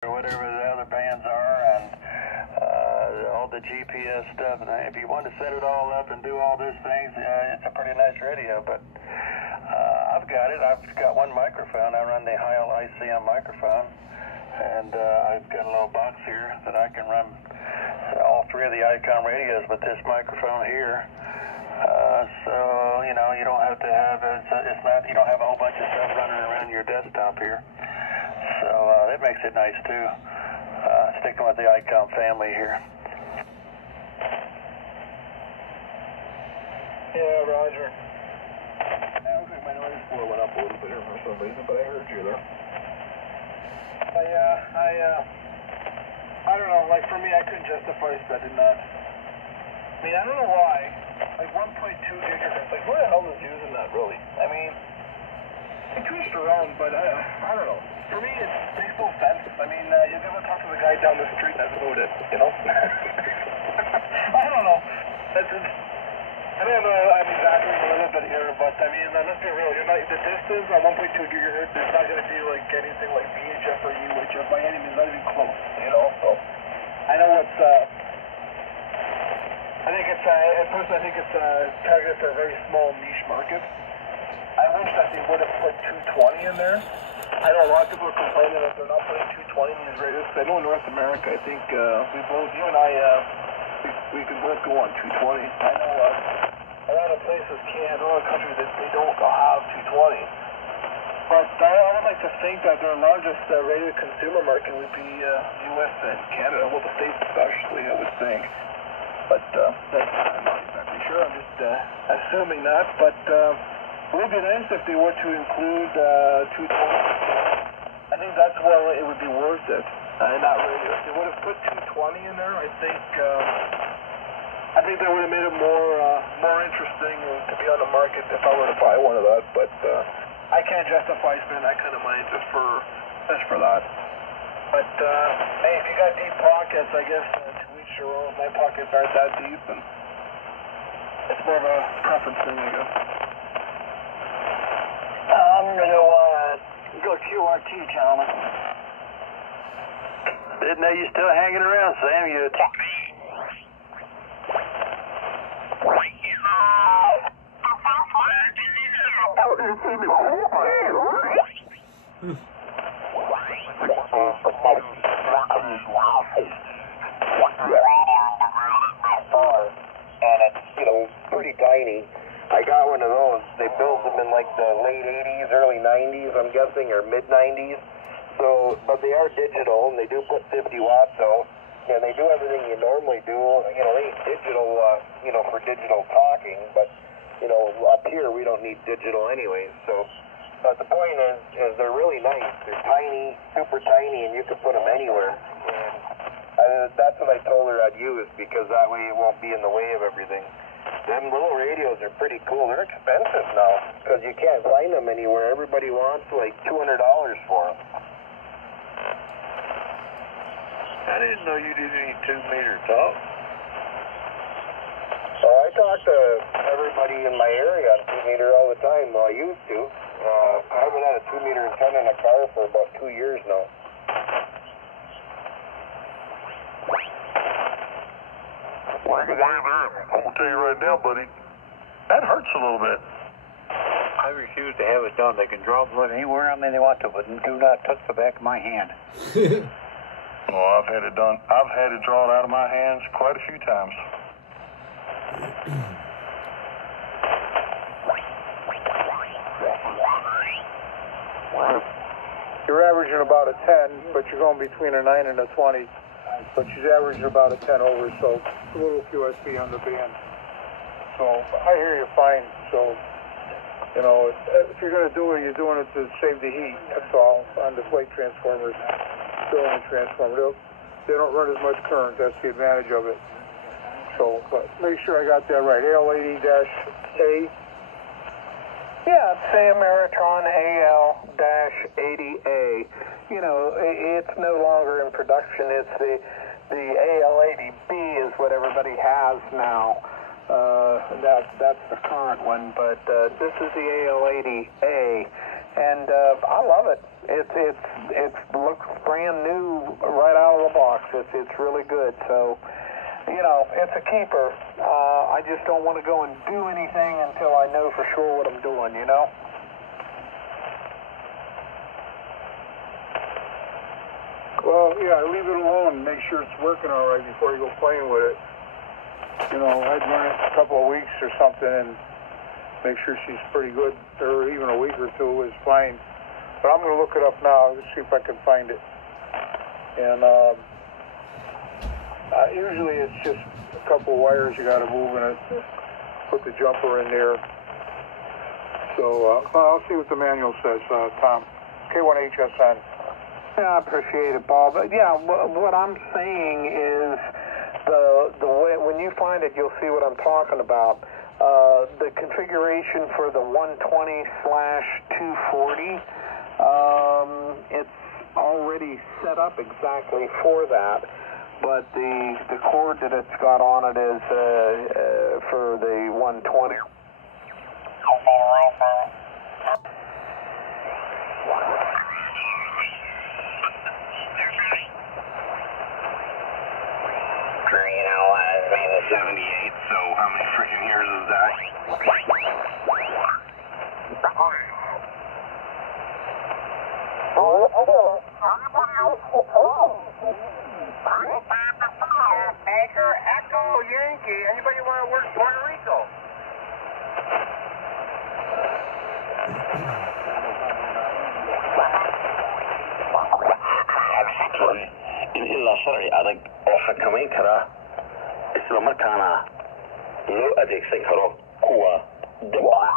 or whatever the other bands are, and all the GPS stuff. And if you want to set it all up and do all these things, it's a pretty nice radio. But I've got it. I've got one microphone. I run the Heil ICM microphone, and I've got a little box here that I can run all three of the Icon radios with this microphone here. So you know, you don't have to have it's not, you don't have a whole bunch of stuff running around your desktop here. So that makes it nice too. Sticking with the Icon family here. Yeah, Roger. I looks like my noise floor went up a little bit here for some reason, but I heard you there. I don't know, like for me, I couldn't justify spending that. I mean, I don't know why. Like 1.2 gigahertz, like who the hell is using that really? I mean, it twitched around, but I don't know. For me, it makes no sense. I mean, you never talk to the guy down the street and that's about it, you know? I don't know. I don't know, I'm exaggerating a little bit here, but I mean, let's be real. You're not, the distance on 1.2 gigahertz is not going to be like anything like VHF or UHF by any means, not even close, you know? So, I know it's, at first I think it's targeted for a very small niche market. I wish that they would have put 220 in there. I know a lot of people are complaining that they're not putting 220 in these radios. I know in North America, I think we both, you and I, we can both go on 220. I know a lot of places can't, a lot of countries they don't have 220. But I would like to think that their largest radio consumer market would be U.S. and Canada, well, the States especially, I would think. But I'm not exactly sure, I'm just assuming that. But it would be nice if they were to include 220. I think that's where it would be worth it in that radio. If they would have put 220 in there, I think that would have made it more interesting to be on the market if I were to buy one of that. But I can't justify spending that kind of money just for that. But hey, if you got deep pockets, I guess to each your own. My pockets aren't that deep, and it's more of a preference thing, I guess. I'm gonna go QRT, gentlemen. Didn't know you still hanging around, Sam. You. And it's, you know, pretty tiny. I got one of those. They built them in like the late 80s, early 90s, I'm guessing, or mid 90s. So, but they are digital, and they do put 50 watts out, and they do everything you normally do. You know, they digital, you know, for digital talking, but, you know, up here we don't need digital anyways. So, but the point is they're really nice. They're tiny, super tiny, and you can put them anywhere. And that's what I told her I'd use, because that way it won't be in the way of everything. Them little radios are pretty cool. They're expensive now, because you can't find them anywhere. Everybody wants like $200 for them. I didn't know you did any 2-meter talk. So I talk to everybody in my area on 2-meter all the time. Well, I used to. I haven't had a 2-meter antenna in a car for about 2 years now. I'm gonna tell you right now, buddy, that hurts a little bit. I refuse to have it done. They can draw blood anywhere on me they want to, but do not touch the back of my hand. Well, I've had it done. I've had it drawn out of my hands quite a few times. You're averaging about a 10, but you're going between a 9 and a 20. But she's averaging about a 10 over, so a little QSB on the band. So I hear you fine. So, you know, if you're going to do it, you're doing it to save the heat. That's all on the plate transformers, filling transformer. They don't run as much current. That's the advantage of it. So, but make sure I got that right. AL80-A. Yeah, it's the Ameritron AL-80A. You know, it's no longer in production. It's the AL-80B is what everybody has now. That's the current one, but this is the AL-80A. and I love it. It looks brand new right out of the box. It's really good. So, you know, it's a keeper. I just don't want to go and do anything until I know for sure what I'm doing, you know? Well, yeah, leave it alone and make sure it's working all right before you go playing with it. You know, I'd run it a couple of weeks or something and make sure she's pretty good, or even a week or two is fine. But I'm going to look it up now to see if I can find it. And usually it's just a couple of wires you got to move in it, put the jumper in there. So I'll see what the manual says, Tom. K1HSN. Yeah, I appreciate it, Bob. But yeah, what I'm saying is the way, when you find it, you'll see what I'm talking about. The configuration for the 120/240, it's already set up exactly for that, but the cord that it's got on it is for the 120. You know, I mean, the 78, so how many freaking years is that? Anchor, Echo, Yankee. Anybody want to work Puerto Rico? إلا شرعي أدق وحكمين كرا إسلام مكانا لو أدق سكرو قوة دبا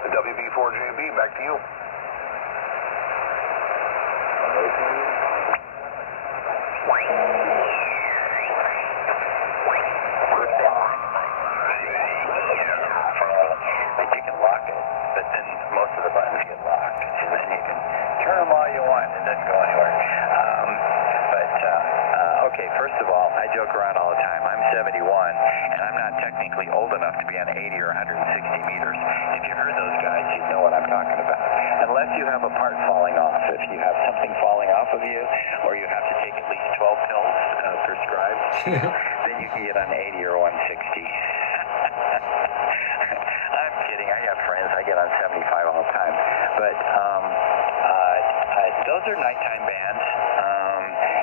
The WB4JB, back to you. You can lock it, but then most of the buttons get locked, and then you can turn them all you want. It doesn't go anywhere. Okay, first of all, I joke around all the time. I'm 71, and I'm not technically old enough to be on 80 or 160 meters. If you heard those guys, you'd know what I'm talking about. Unless you have a part falling off. If you have something falling off of you, or you have to take at least 12 pills prescribed, then you can get on 80 or 160. I'm kidding. I have friends. I get on 75 all the time. But those are nighttime bands.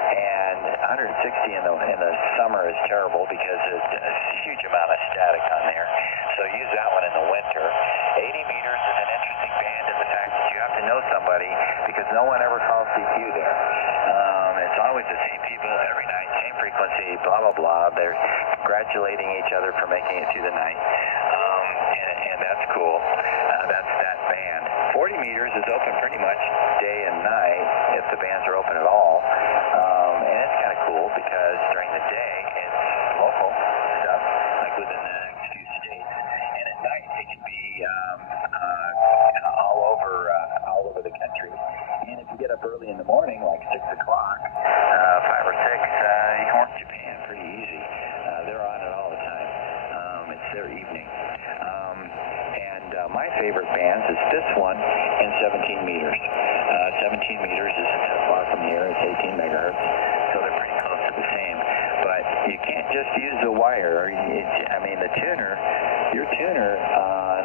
And 160 in the summer is terrible because there's a huge amount of static on there. So use that one in the winter. 80 meters is an interesting band in the fact that you have to know somebody because no one ever calls CQ there. It's always the same people every night, same frequency, blah, blah, blah. They're congratulating each other for making it through the night. And that's cool. That's that band. 40 meters is open pretty much day and night if the bands are open at all. And it's kind of cool because during the day it's local stuff, like within the next few states. And at night it can be all over the country. And if you get up early in the morning, like 6 o'clock, 5 or 6, you can work Japan pretty easy. They're on it all the time. It's their evening. My favorite bands is this one and 17 meters. 17 meters isn't that far from here. It's 18 megahertz, so they're pretty close to the same. But you can't just use the wire. I mean, the tuner, your tuner,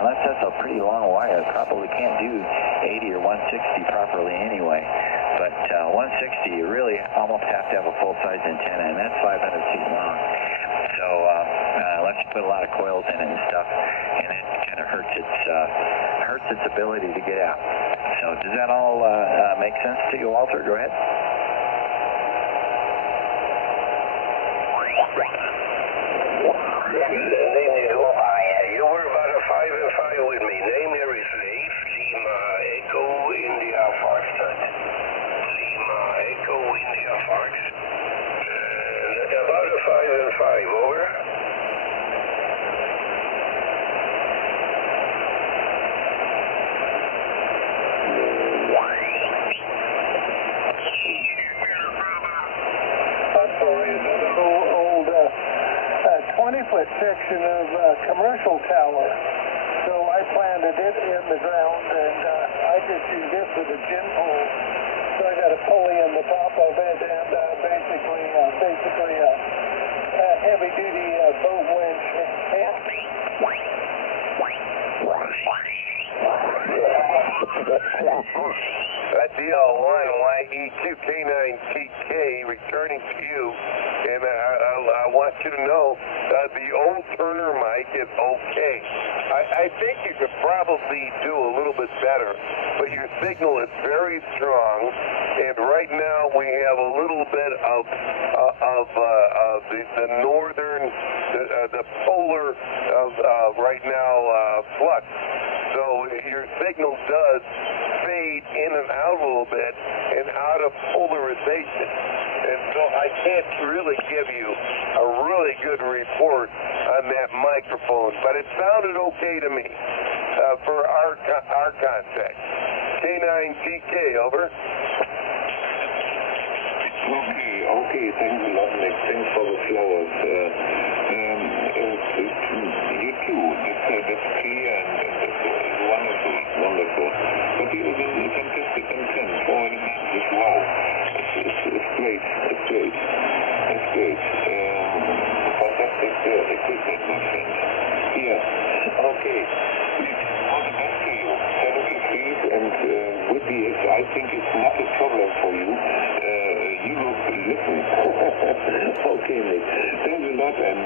unless that's a pretty long wire, probably can't do 80 or 160 properly anyway. But 160, you really almost have to have a full-size antenna, and that's 500 feet long. So unless you put a lot of coils in it and stuff, and it kind of hurts its its ability to get out. So does that all make sense to you, Walter? Go ahead. You were about a 5 and 5 with me. Name there is 8 Lima Echo India Foxtrot. Lima Echo India Fox. About a 5 and 5, over. Old 20-foot section of commercial tower. So I planted it in the ground, and I just use this with a gin pole. So I got a pulley in the top of it, and basically a heavy-duty boat winch. That's DL1 YE2K9TK returning to you, and I want you to know the old Turner mic is okay. I think you could probably do a little bit better, but your signal is very strong, and right now we have a little bit of the northern, the polar right now flux. So your signal does fade in and out a little bit and out of polarization. And so I can't really give you a really good report on that microphone, but it sounded okay to me for our contact. K9TK, over. Okay, thanks a lot, Nick. Thanks for the flowers. You too. That's clear and that's wonderful. But you have a fantastic intent for an message. Wow. It's great. Fantastic equipment, my friend. Yeah. Okay. Nick, all the best to you. Sanity, please, and good DX. I think it's not a problem for you. You look listen. Okay, Nick. Thanks a lot, and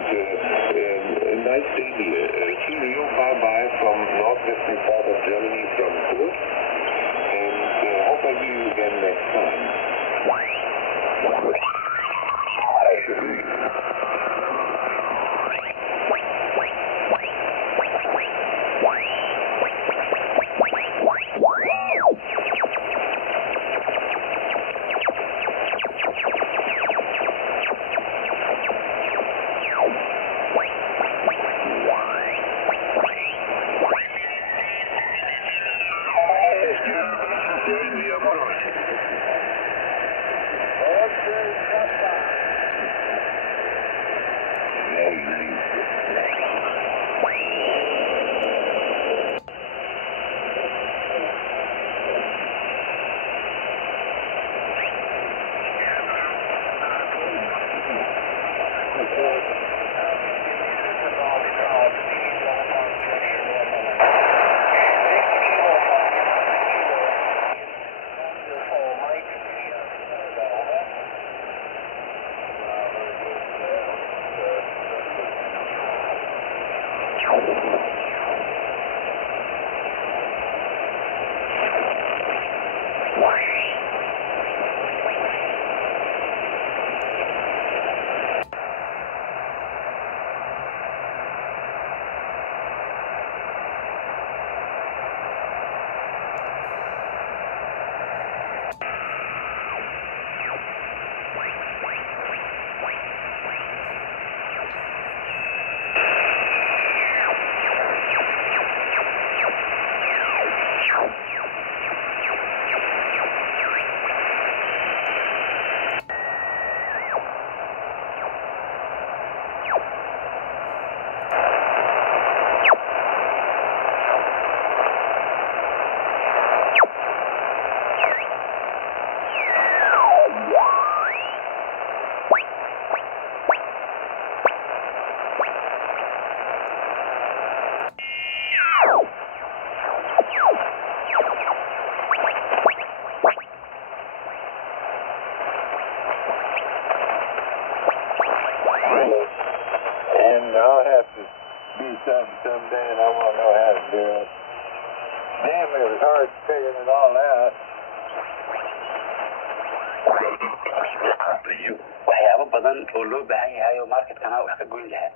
a nice day here. Cheerio, bye-bye from northwestern part of Germany, from Kurt. And hope I see you again next time. And I'll have to do something someday, and I won't know how to do it. Damn, it was hard figuring it all out. waxyaabo badan oo loo baahan yahay oo marketkana wax ka goyn lahaa.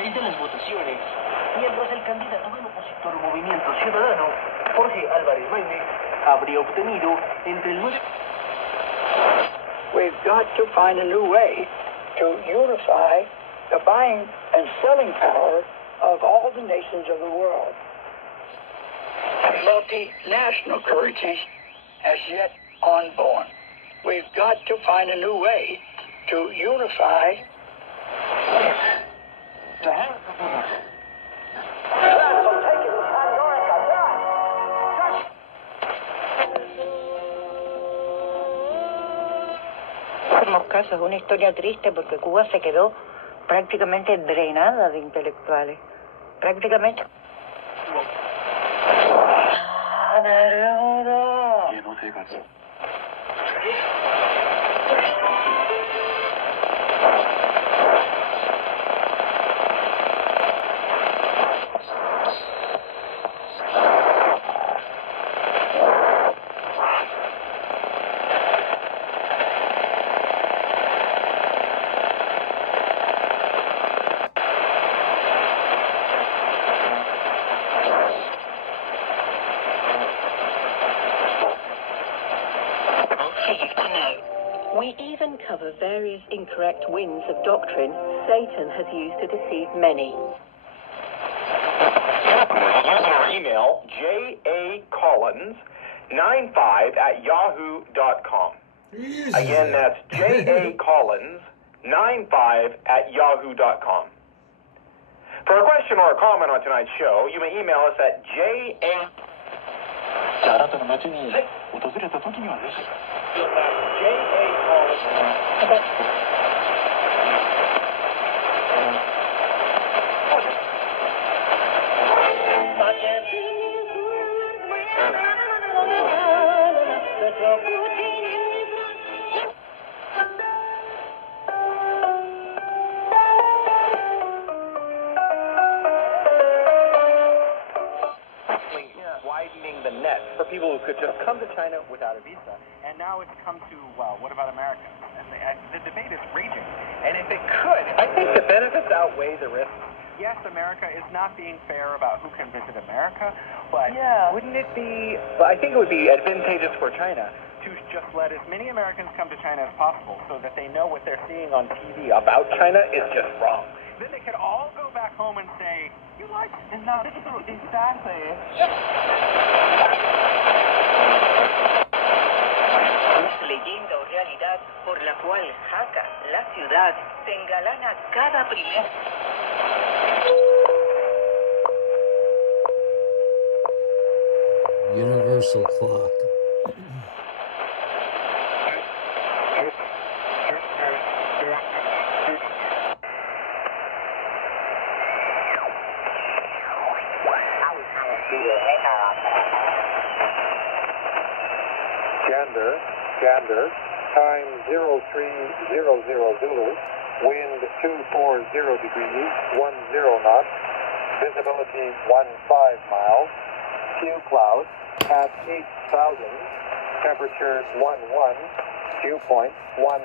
De las votaciones, mientras el candidato del opositor Movimiento Ciudadano, Jorge Álvarez Maínez, habría obtenido entre el 9... We've got to find a new way to unify the buying and selling power of all the nations of the world. Multinational currency as yet unborn. We've got to find a new way to unify casos, es una historia triste porque Cuba se quedó prácticamente drenada de intelectuales. Prácticamente. We even cover various incorrect winds of doctrine Satan has used to deceive many. Using our email, jacollins95@yahoo.com. Again, that's jacollins95@yahoo.com. For a question or a comment on tonight's show, you may email us at widening the net for people who could just come to China without a visa. And now it's come to, well, what about America? And the debate is raging. And if it could, I think the benefits outweigh the risks. Yes, America is not being fair about who can visit America, but wouldn't it be... Well, I think it would be advantageous for China to just let as many Americans come to China as possible so that they know what they're seeing on TV about China is just wrong. Then they could all go back home and say, you like it? No, exactly. Leyenda o realidad por la cual Jaca, la ciudad, se engalana cada primer... Universal clock. Gander, time 0300 Zulu, wind 240 degrees, 10 knots, visibility 15 miles, few clouds at 8,000, temperature 11, dew point 10.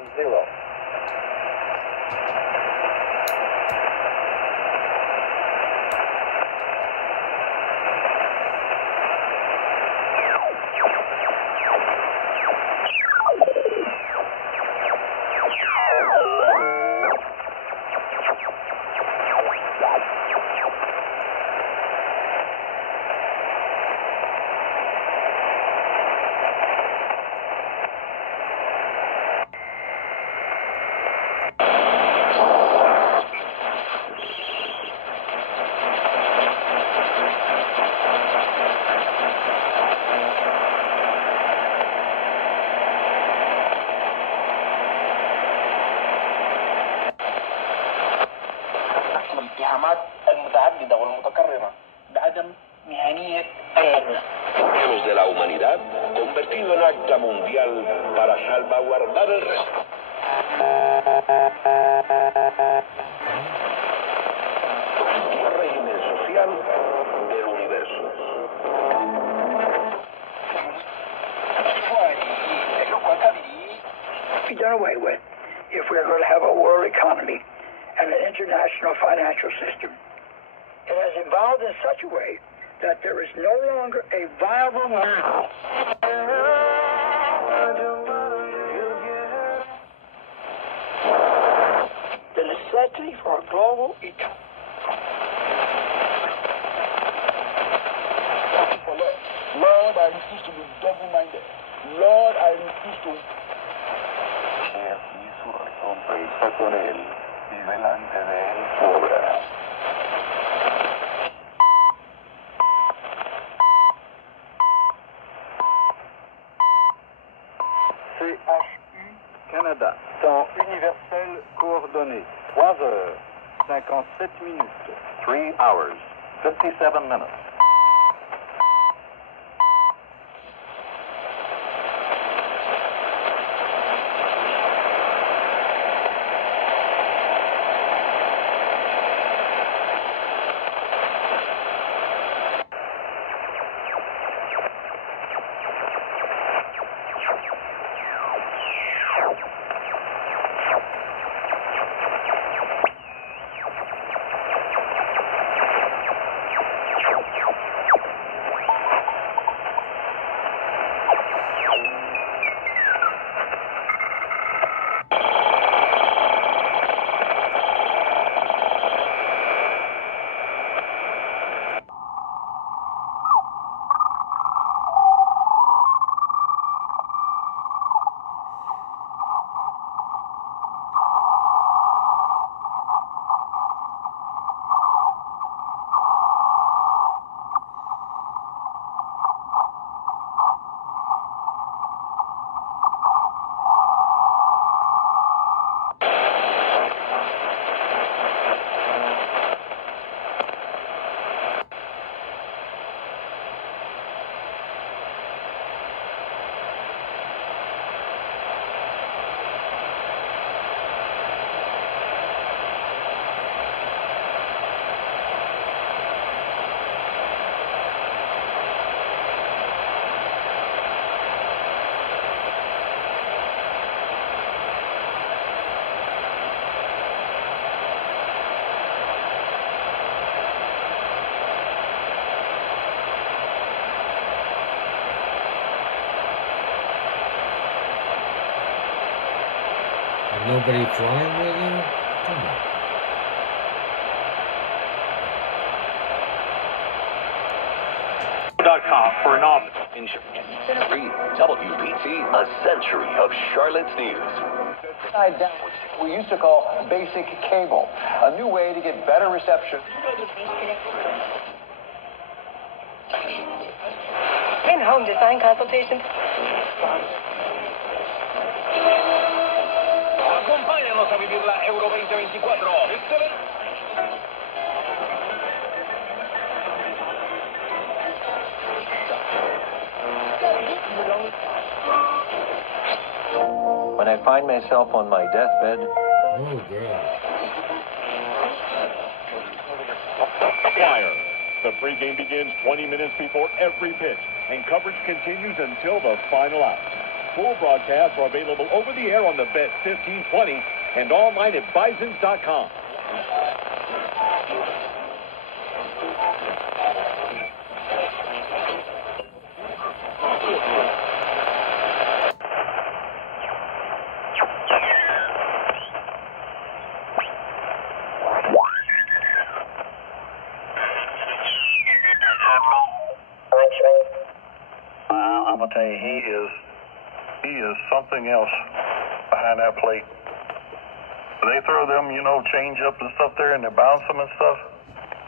الاتهامات المتعددة والمتكررة بعدم مهنية المبنى. De la humanidad convertido en acta mundial para salvaguardar el régimen social del universo. Be done away with if we are going to have a world economy and an international financial system. It has evolved in such a way that there is no longer a viable model. The necessity for a global economy. Lord, I refuse to be double-minded. Lord, I refuse to... Y su sonrisa con él, y delante de él obra. CHU Canada, temps universel coordonné, 3h57 minutes. 3 hours, 57 minutes. Nobody flying with you? Come on. .com for an office in WBT, a century of Charlotte's news. We used to call basic cable, a new way to get better reception. In-home design consultation. Acompáñanos a vivir la Euro 2024. When I find myself on my deathbed, oh, great. Fire. The pregame begins 20 minutes before every pitch. and coverage continues until the final out. Full broadcasts are available over the air on the Bet 1520 and online at Bisons.com. I'm gonna tell you, he is something else behind that plate. They throw them, you know, change up and stuff there, and they bounce them and stuff.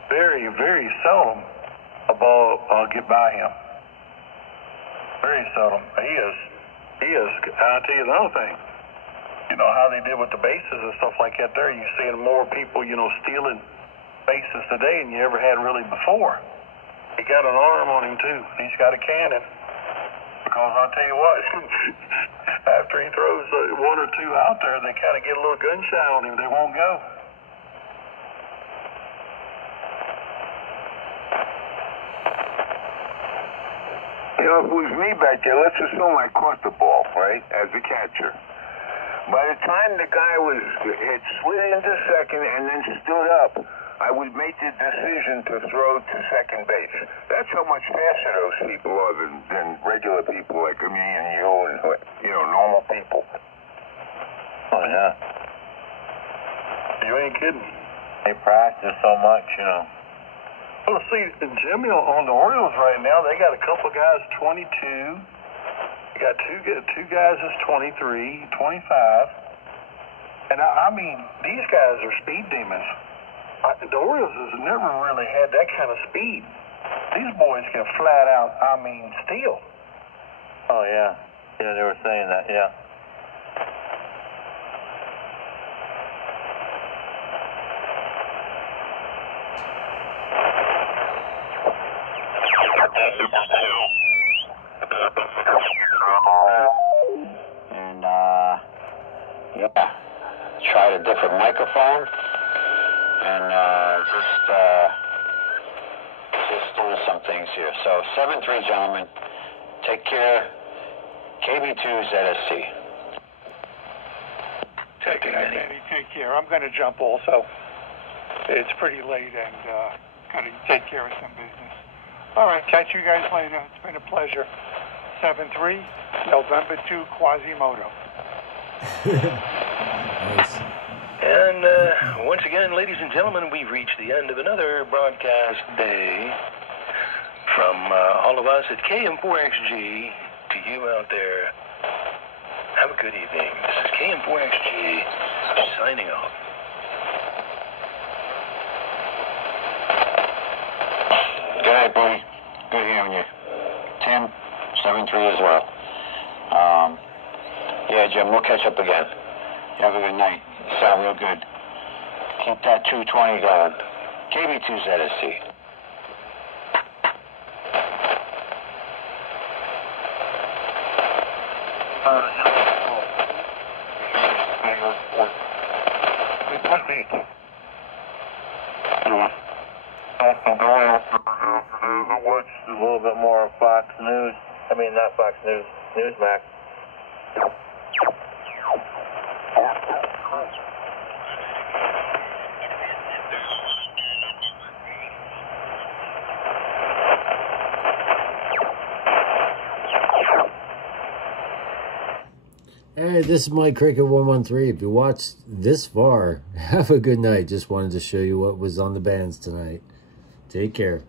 Very, very seldom a ball get by him. Very seldom. He is. I'll tell you another thing. You know how they did with the bases and stuff like that. There, you're seeing more people, you know, stealing bases today than you ever had really before. He got an arm on him too. He's got a cannon. Because I'll tell you what, after he throws one or two out there, they kind of get a little gun shy on him. They won't go. You know, if it was me back there, let's assume I caught the ball, right, as a catcher. By the time the guy had slid into second and then stood up, I would make the decision to throw to second base. That's how much faster those people are than regular people like me and you and, you know, normal people. Oh, yeah. You ain't kidding. They practice so much, you know. Well, see, Jimmy, on the Orioles right now, they got a couple guys 22. They got two guys that's 23, 25. And I mean, these guys are speed demons. The Orioles has never really had that kind of speed. These boys can flat out, I mean, steal. Oh, yeah. Yeah, they were saying that, yeah. And, yeah, tried a different microphone. And just doing some things here. So 7-3, gentlemen. Take care. KB2ZSC. Take care, Danny. Take care. I'm going to jump also. It's pretty late and got to take care of some business. All right, catch you guys later. It's been a pleasure. 7-3, November 2, Quasimodo. Nice. And once again, ladies and gentlemen, we've reached the end of another broadcast day. From all of us at KM4XG to you out there, have a good evening. This is KM4XG signing off. Good night, buddy. Good hearing you. Tim, 7-3 as well. Yeah, Jim, we'll catch up again. You have a good night. You sound real good. Keep that 220 going. KB2ZSC. Watch a little bit more of Fox News. I mean, not Fox News, Newsmax. Alright, this is Mike Cricket 113. If you watched this far, have a good night. Just wanted to show you what was on the bands tonight. Take care.